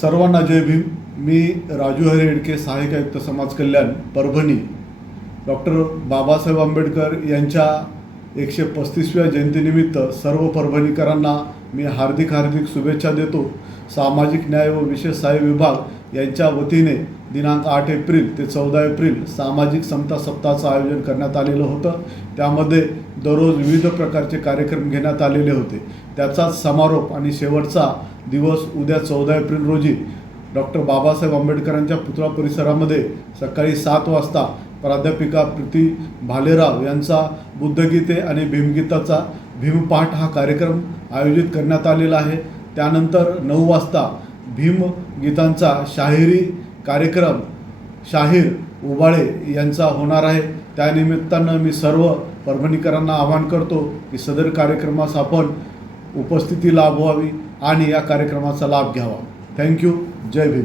सर्वांना जय भीम। मी राजू हरी हेडके, सहाय्यक आयुक्त समाज कल्याण, परभणी। डॉक्टर बाबासाहेब आंबेडकर यांच्या 135व्या जयंतीनिमित्त सर्व परभणीकरांना मी हार्दिक शुभेच्छा देतो। सामाजिक न्याय व विशेष सहाय्य विभाग यांच्या वतीने दिनांक 8 एप्रिल ते 14 एप्रिल सामाजिक समता सप्ताहाचं आयोजन करण्यात आलेलं होतं। त्यामध्ये दररोज विविध प्रकारचे कार्यक्रम घेण्यात आलेले होते। त्याचाच समारोप आणि शेवटचा दिवस उद्या 14 एप्रिल रोजी डॉक्टर बाबासाहेब आंबेडकरांच्या पुतळा परिसरामध्ये सकाळी 7 वाजता प्राध्यापिका प्रीती भालेराव यांचा बुद्धगीते आणि भीमगीताचा भीमपाठ हा कार्यक्रम आयोजित करण्यात आलेला आहे। त्यानंतर 9 वाजता भीमगीतांचा शाहिरी कार्यक्रम शाहीर उबाळे यांचा होणार आहे। त्यानिमित्तानं मी सर्व परभणीकरांना आवाहन करतो की सदर कार्यक्रमास आपण उपस्थिती लाभवावी आणि या कार्यक्रमाचा लाभ घ्यावा। थँक्यू। जय भीम।